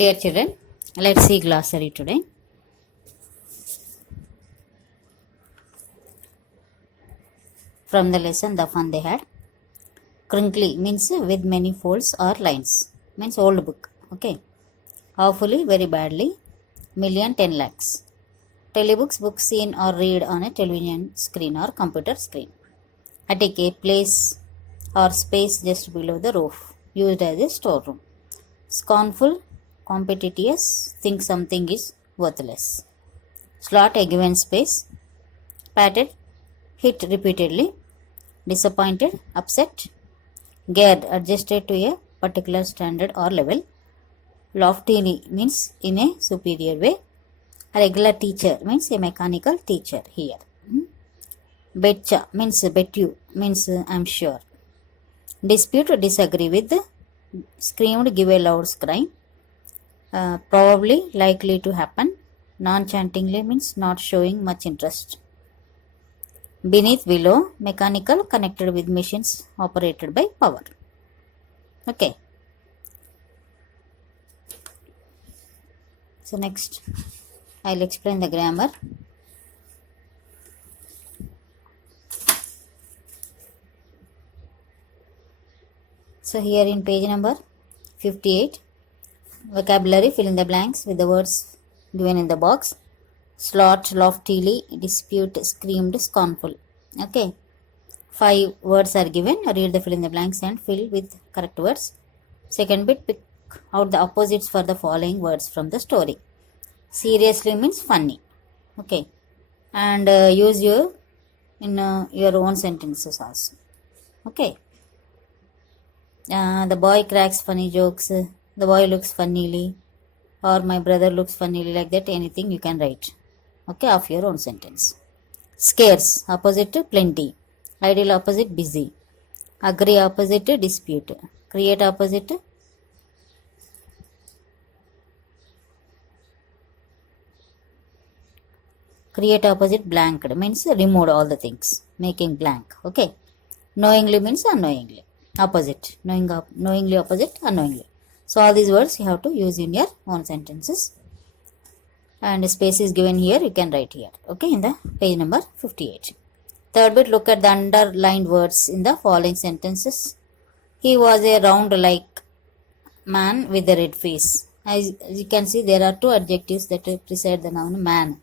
Dear children, let's see glossary today. From the lesson, the fun they had. Crinkly means with many folds or lines. Means old book. Okay. Awfully, very badly. Million, 10 lakhs. Telebooks, books seen or read on a television screen or computer screen. Attic, a place or space just below the roof, used as a storeroom. Scornful, competitious, think something is worthless. Slot, a given space. Patted, hit repeatedly. Disappointed, upset. Geared, adjusted to a particular standard or level. Loftily means in a superior way. A regular teacher means a mechanical teacher here. Betcha means bet you, means I'm sure. Dispute, disagree with. Screamed, give a loud cry. Probably, likely to happen. Non-chantingly means not showing much interest. Beneath, below, mechanical, connected with machines operated by power. Okay. So next, I'll explain the grammar. So here in page number 58, vocabulary, fill in the blanks with the words given in the box. Slot, loftily, dispute, screamed, scornful. Okay. 5 words are given. Read the fill in the blanks and fill with correct words. Second bit, pick out the opposites for the following words from the story. Seriously means funny. Okay. And use your in your own sentences also. Okay. The boy cracks funny jokes. The boy looks funnily. Or my brother looks funnily, like that. Anything you can write. Okay, of your own sentence. Scarce, opposite to plenty. Ideal, opposite busy. Agree, opposite to dispute. Create, opposite to create, opposite blanked means remove all the things, making blank. Okay. Knowingly means unknowingly. Opposite. Knowingly, opposite, unknowingly. So all these words you have to use in your own sentences. And space is given here, you can write here. Okay, in the page number 58. Third bit, look at the underlined words in the following sentences. He was a round-like man with a red face. As you can see, there are 2 adjectives that precede the noun man.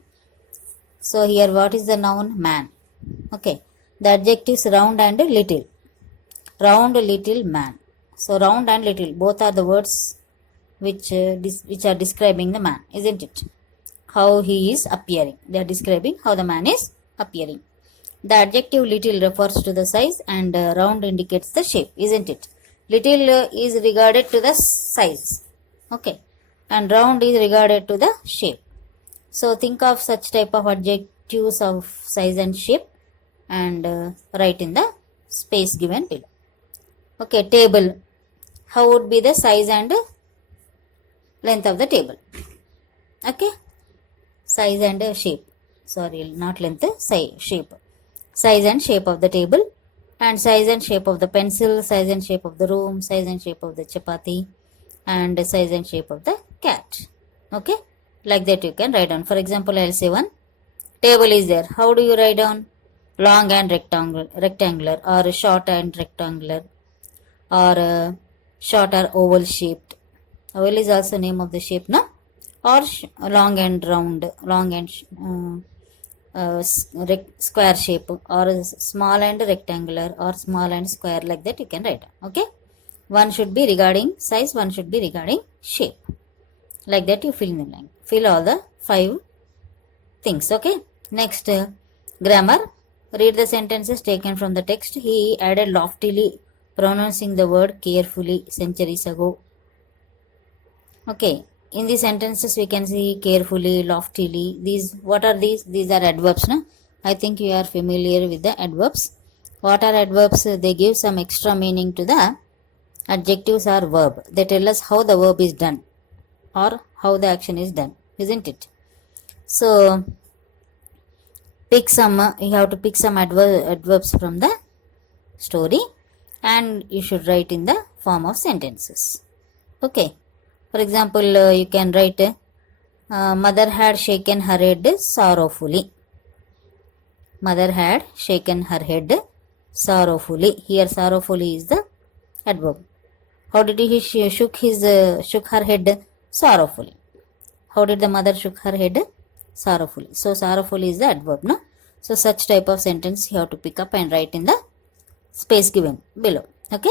So here, what is the noun man? Okay, the adjectives round and little. Round, little, man. So round and little, both are the words which are describing the man, isn't it? How he is appearing. They are describing how the man is appearing. The adjective little refers to the size and round indicates the shape, isn't it? Little is regarded to the size. Okay. And round is regarded to the shape. So think of such type of adjectives of size and shape and write in the space given below. Okay, table. How would be the size and length of the table? Okay. Size and shape. Sorry, not length, size, shape. Size and shape of the table, and size and shape of the pencil, size and shape of the room, size and shape of the chapati, and size and shape of the cat. Okay, like that you can write down. For example, I'll say one. Table is there. How do you write down? Long and rectangular, or short and rectangular, or short or oval shaped. Oval is also name of the shape, no? Or long and round, long and square shape, or small and rectangular, or small and square, like that you can write. Okay, one should be regarding size, one should be regarding shape, like that you fill in the blank. Fill all the 5 things. Okay, next grammar. Read the sentences taken from the text. He added loftily, pronouncing the word carefully centuries ago. Okay, in these sentences we can see carefully, loftily. These, what are these? These are adverbs, no? I think you are familiar with the adverbs. What are adverbs? They give some extra meaning to the adjectives or verb. They tell us how the verb is done or how the action is done, isn't it? So pick some, you have to pick some adverbs from the story and you should write in the form of sentences. Okay. For example, you can write mother had shaken her head sorrowfully. Mother had shaken her head sorrowfully. Here sorrowfully is the adverb. How did he shook her head sorrowfully? How did the mother shook her head sorrowfully? So sorrowfully is the adverb, no? So such type of sentence you have to pick up and write in the space given below. Okay.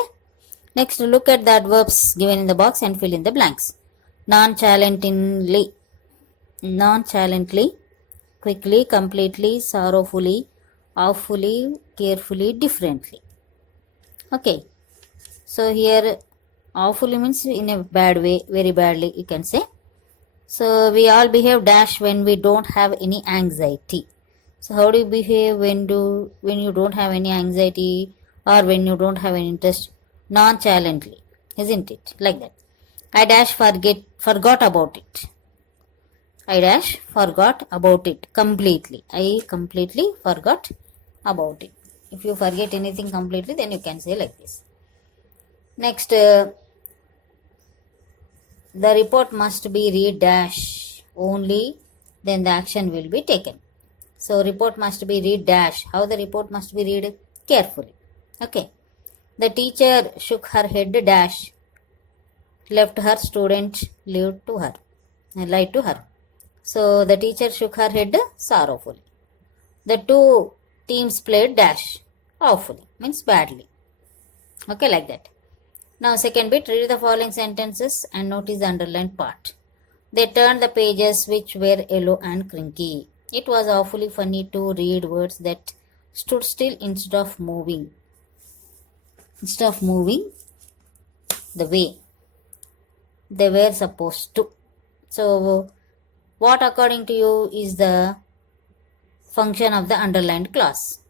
Next, look at the adverbs given in the box and fill in the blanks. Nonchalantly, nonchalantly, quickly, completely, sorrowfully, awfully, carefully, differently. Okay. So here awfully means in a bad way, very badly you can say. So we all behave dash when we don't have any anxiety. So how do you behave when you don't have any anxiety or when you don't have any interest? Nonchalantly, isn't it? Like that. I dash forgot about it. I dash forgot about it completely. I completely forgot about it. If you forget anything completely, then you can say like this. Next, the report must be read dash only, then the action will be taken. So report must be read dash. How the report must be read? Carefully. Okay. The teacher shook her head dash, left her student lied to her. So the teacher shook her head sorrowfully. The two teams played dash awfully, means badly. Okay, like that. Now second bit, read the following sentences and notice the underlined part. They turned the pages which were yellow and crinky. It was awfully funny to read words that stood still instead of moving the way they were supposed to. So what according to you is the function of the underlined clause?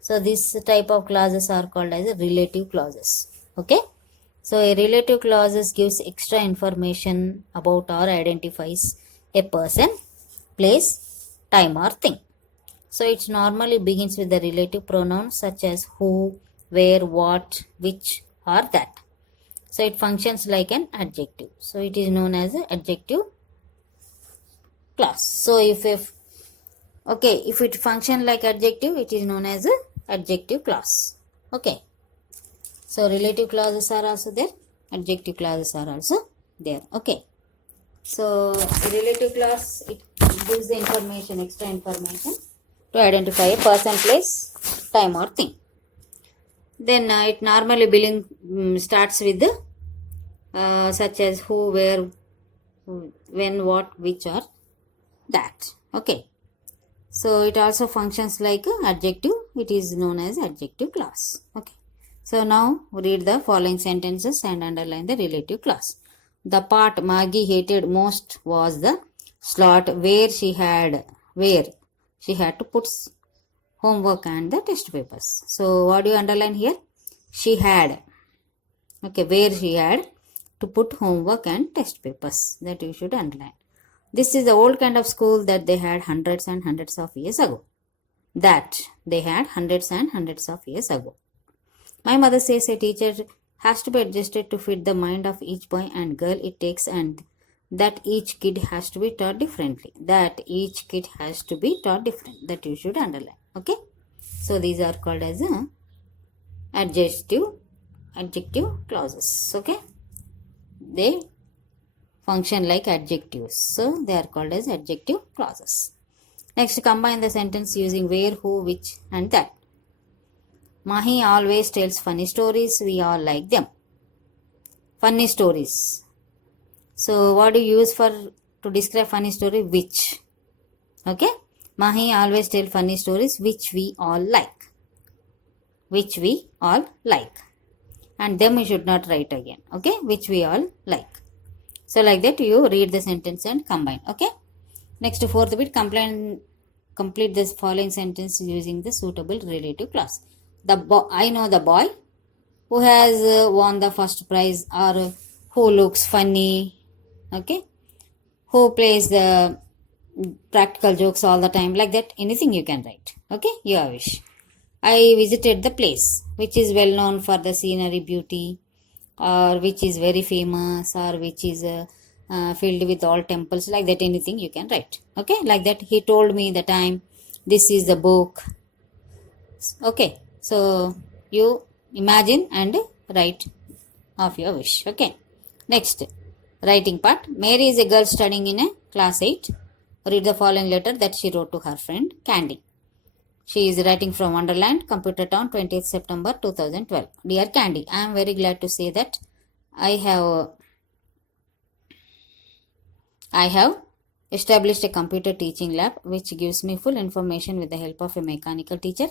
So this type of clauses are called as relative clauses. Okay. So a relative clauses gives extra information about or identifies a person, place, time or thing. So it normally begins with the relative pronouns such as who, where, what, which or that. So it functions like an adjective. So it is known as an adjective clause. So if it functions like adjective, it is known as an adjective clause. Okay. So relative clauses are also there, adjective clauses are also there. Okay. So relative clause, it gives the information, extra information to identify a person, place, time or thing. Then it normally starts with the such as who, where, when, what, which or that. Okay. So it also functions like an adjective. It is known as adjective clause. Okay. So now read the following sentences and underline the relative clause. The part Maggie hated most was the slot where she had to put homework and the test papers. So what do you underline here? She had. Okay, where she had to put homework and test papers. That you should underline. This is the old kind of school that they had hundreds and hundreds of years ago. My mother says a teacher has to be adjusted to fit the mind of each boy and girl it takes, and that each kid has to be taught differently. That you should underline. Okay. So these are called as adjective clauses. Okay. They function like adjectives. So they are called as adjective clauses. Next, combine the sentence using where, who, which and that. Mahi always tells funny stories. We all like them. Funny stories. So what do you use to describe funny story? Which. Okay. Mahi always tells funny stories which we all like. And them you should not write again. Okay. Which we all like. So like that you read the sentence and combine. Okay. Next, fourth bit, complete this following sentence using the suitable relative clause. I know the boy who has won the first prize, or who looks funny. Okay. Who plays the practical jokes all the time. Like that, anything you can write. Okay. Your wish. I visited the place which is well known for the scenery beauty, or which is very famous, or which is filled with all temples, like that, anything you can write. Okay, like that, he told me the time, this is the book. Okay, so you imagine and write of your wish. Okay, next, writing part. Mary is a girl studying in a class 8. Read the following letter that she wrote to her friend Candy. She is writing from Wonderland, Computer Town, 20th September 2012. Dear Candy, I am very glad to say that I have established a computer teaching lab which gives me full information with the help of a mechanical teacher.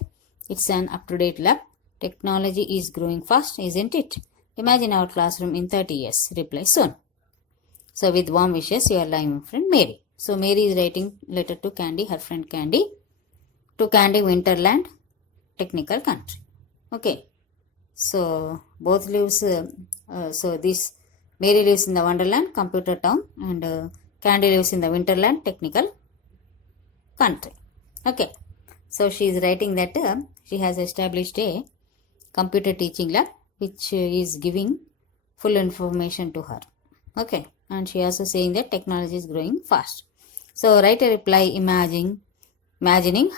It's an up-to-date lab. Technology is growing fast, isn't it? Imagine our classroom in 30 years. Reply soon. So with warm wishes, your loving friend Mary. So Mary is writing letter to Candy, her friend Candy, to Candy, Winterland, technical country. Okay, so both lives, so this Mary lives in the Wonderland, Computer Town, and Candy lives in the Winterland, technical country. Okay, so she is writing that she has established a computer teaching lab which is giving full information to her. Okay, and she also saying that technology is growing fast. So write a reply imagining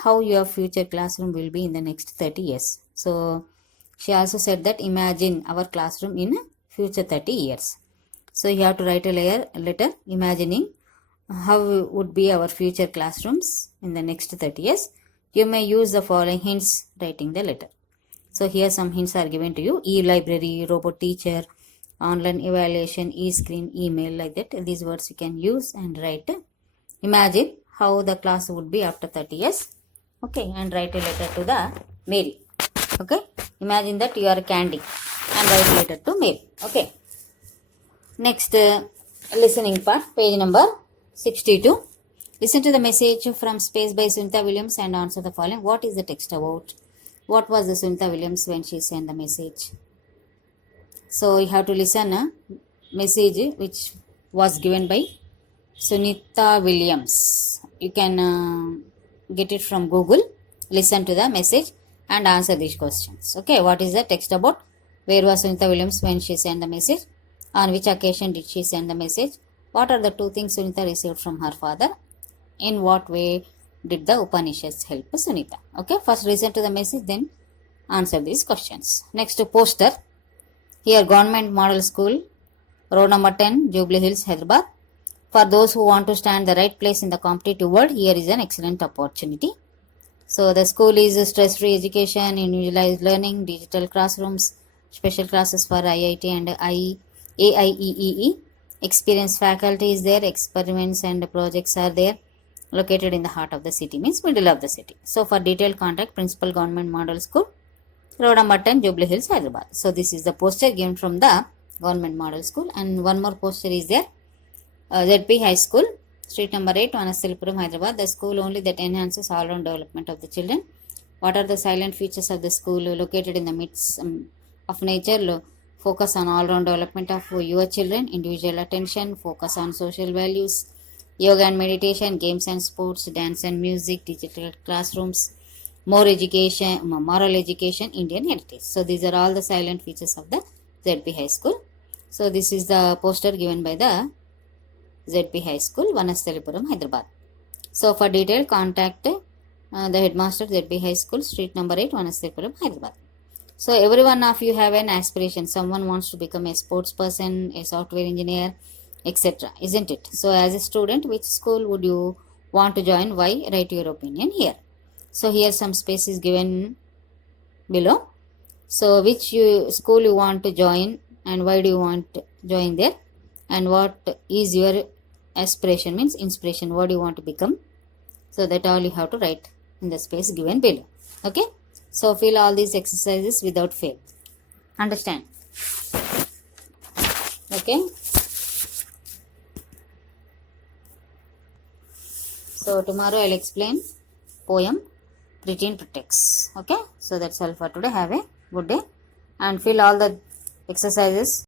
how your future classroom will be in the next 30 years. So she also said that imagine our classroom in future 30 years. So you have to write a letter imagining how would be our future classrooms in the next 30 years. You may use the following hints writing the letter. So here some hints are given to you: e-library, robot teacher, online evaluation, e-screen, email, like that. These words you can use and write. Imagine how the class would be after 30 years. Okay, and write a letter to the Mary. Okay, imagine that you are Candy and write a letter to Mary. Okay, next, listening part, page number 62. Listen to the message from Space by Sunitha Williams and answer the following. What is the text about? What was the Sunitha Williams when she sent the message? So you have to listen a message which was given by Sunitha Williams. You can get it from Google. Listen to the message and answer these questions. Okay, what is the text about? Where was Sunitha Williams when she sent the message? On which occasion did she send the message? What are the two things Sunitha received from her father? In what way did the Upanishads help Sunitha? Okay, first listen to the message, then answer these questions. Next, poster. Here, Government Model School, road number 10, Jubilee Hills, Hyderabad. For those who want to stand the right place in the competitive world, here is an excellent opportunity. So the school is stress-free education, individualized learning, digital classrooms, special classes for IIT and AIEEE. Experienced faculty is there, experiments and projects are there. Located in the heart of the city, means middle of the city. So for detailed contact, Principal Government Model School, road number 10, Jubilee Hills, Hyderabad. So this is the poster given from the Government Model School. And one more poster is there, ZP High School, street number 8, Vanasthalipuram, Hyderabad. The school only that enhances all-round development of the children. What are the silent features of the school? Located in the midst of nature, focus on all-round development of your children, individual attention, focus on social values, yoga and meditation, games and sports, dance and music, digital classrooms, more education, moral education, Indian heritage. So these are all the silent features of the ZP High School. So this is the poster given by the ZP High School, Vanasthalipuram, Hyderabad. So for detailed contact the headmaster, ZP High School, street number 8, Vanasthalipuram, Hyderabad. So every one of you have an aspiration. Someone wants to become a sports person, a software engineer, etc. Isn't it? So as a student, which school would you want to join? Why? Write your opinion here. So here some space is given below. So which school you want to join and why do you want to join there? And what is your aspiration, means inspiration, what do you want to become? So that all you have to write in the space given below. Okay, so fill all these exercises without fail. Understand? Okay, so tomorrow I'll explain poem Preteen Protects. Okay, so that's all for today. Have a good day and fill all the exercises